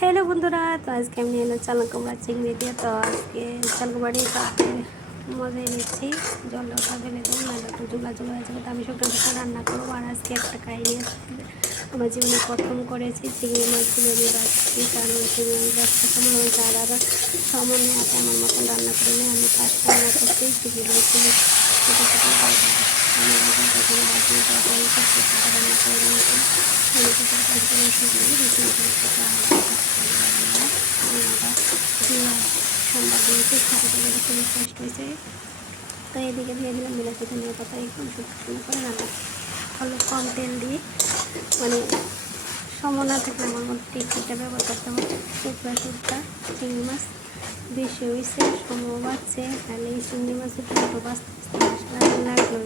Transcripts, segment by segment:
Hello বন্ধুরা, তো আজকে আমি এলো চালকুমড়া চিংড়ি দিয়ে। তো আজকে চালকুমড়ি মজা নিচ্ছি। জল ওটা ফেলে দেবো, নাহলে একটু জোলা জোলা হয়ে যাবে। তো আমি শুকনো শুকনো রান্না করবো। আর আজকে একটা কাহিনি আমার জীবনে প্রথম করেছি, চিংড়ি মাছগুলো আমি বাঁচছি। কারণ চিংড়ি মাছ বাঁচতে কেমন হয়েছে, আর সামনে আছে আমার মতন রান্না করে নিয়ে আমি ফার্স্ট রান্না করছি চিংড়ি মাছগুলো ছোটো ছোটো আমি তখন বাঁচিয়ে রান্না করে নিয়েছি। আমি কিছু কাজ করে সোমবার দিয়েছি, খাওয়া করে খুবই টেস্ট হয়েছে। তো এদিকে দিয়ে দিলাম বিলাতি ধনিয়া পাতা, একদম শুকনো করে রান্না ভালো কম তেল দিয়ে, মানে সমনা থাকলে আমার মধ্যে টিকিটা ব্যবহার করতে হবে। শুকটা চিংড়ি মাছ বেশি হয়েছে, সময় বাড়ছে, তাহলে এই চিংড়ি মাছের একটু বাঁচতে বাঁচতে লাগলো।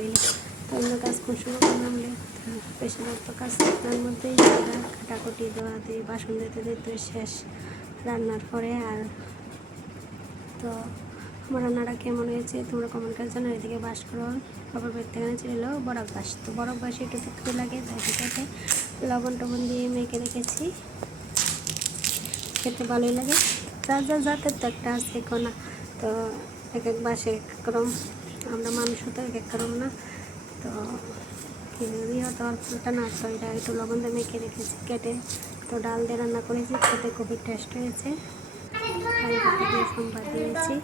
তো অন্য কাজ কোন সময় বানালে পেশাগত কাজ তার মধ্যেই কাটাকুটি দেওয়া দিয়ে বাসন দিতে দিতে শেষ রান্নার পরে। আর তো আমার রান্নাটা কেমন হয়েছে তোমরা কমেন্ট করে জানো। এদিকে বাস করো বাবার বাড়ি থেকে ছিল বরফ বাস, তো বরফ বাসে একটু দেখতে লাগে, তাই সেটাতে লবণ টবণ দিয়ে মেখে রেখেছি, খেতে ভালোই লাগে। যাতে তো একটা আছে কোনা, তো এক এক বাসে এক এক রকম, আমরা মানুষও তো এক এক রকম না। তো দিয়ে তো অল্পটা না, তো এটা একটু লবণ দিয়ে মেখে রেখেছি কেটে। তো ডাল দিয়ে রান্না করেছি, খেতে খুবই টেস্ট হয়েছে। সম্বাদ দিয়েছি।